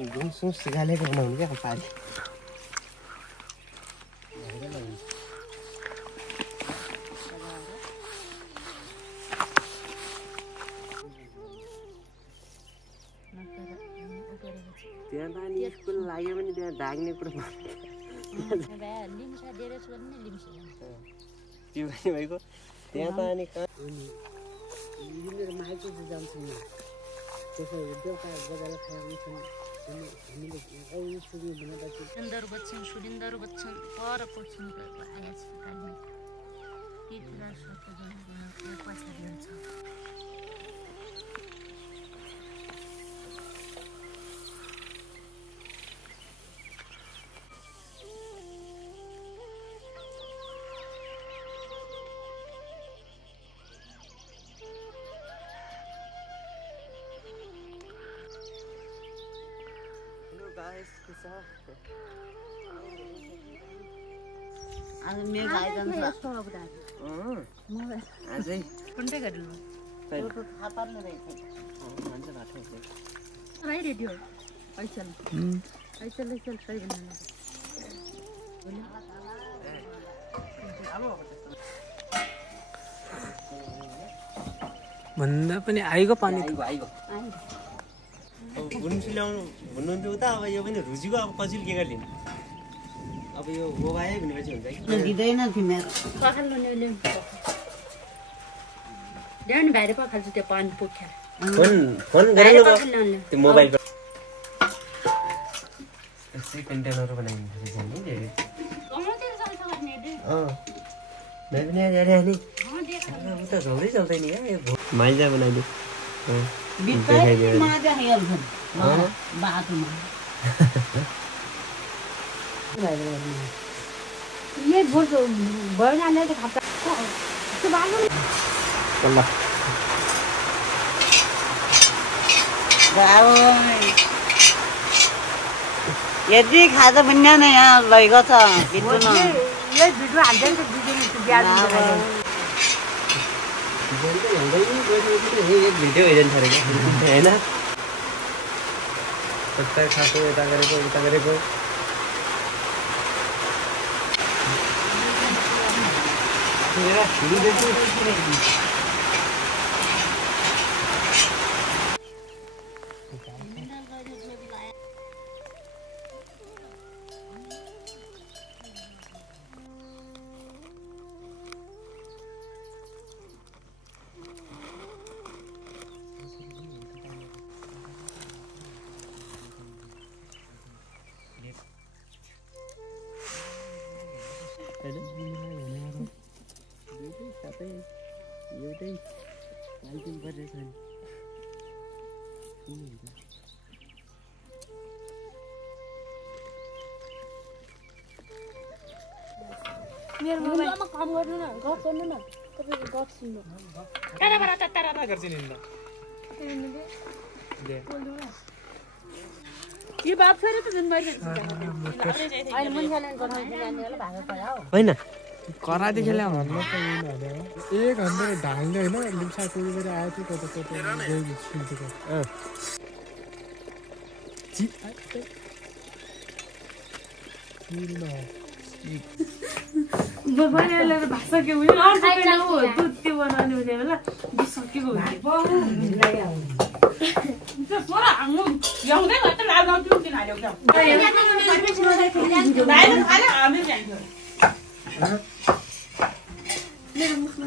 Gumsum segala yang mau ni apa ni? Dia tadi sekolah lagi mana dia daging pura. Limsa dia sekolah ni limsa. Dia ni baik ko. Dia tadi kan. Ini ramai tu jam sini. Jadi dia kan jaga kaya Sundar Bachchan, Sudhindar Bachchan, para portion ayat sekali. Kita suatu zaman lepas lagi. Ada me gaidan sa. Ajai. Kunde gadil. Hatar le rahi. मान्छे बाटो छ Rai radio आइचल आइचल सही banana भन्दा पनि iGo पानी iGo बुन्सु ल्याउनु भन्नुहुन्थ्यो उता अब यो पनि रुजीको अब कजिल के गर्ने अब यो गोबाए भनेपछि हुन्छ कि दिदैन तिमीहरु पखाल्नु नि ल्याउनु ल्याउनु भाइले पखाल्छ त्यो पानी पोखेर फोन गरेर त्यो मोबाइल यस्तै कन्टेनर बनाइदिन्छ नि धेरै मैं भी नहीं जा रहा नहीं वो तो रोड़ी चलता ही नहीं है ये माइजा बना दे दिखाई दे रहा माइजा है यार बात में ये बहुत बड़ा नहीं तो खाता तो बाल अल्लाह बाबू यदि खाजा बन्या न यहाँ लगेको छ भित्र न ये भिडियो हाल्दै छ दिदीले त्यो ब्याज एक भिडियो हेर्न थालेको हैन सबै खाएको यता गरेको मेरा भिडियो देखिए मेरो मोबाइलमा काम गर्नु न गफ गर्नु न तपाईको गफ सुन्नु टाढाबाट गर्छ नि यो बाप फेरि त जन्माइ होइन कराते खेले भन्नु त एक घन्टा ढाल्ने होइन लिम्सा कोही बेला आयो थियो कता कता गयो सुन्थ्यो बनाएर भाषा के उयो अर्को बेला हो दुध त्यो बनाउने हुने बेला बिसकेको हुन्छ छोरा हाम्रो ल्याउँदै मात्र लाग्नु किन हाल्यो मेरो मुखमा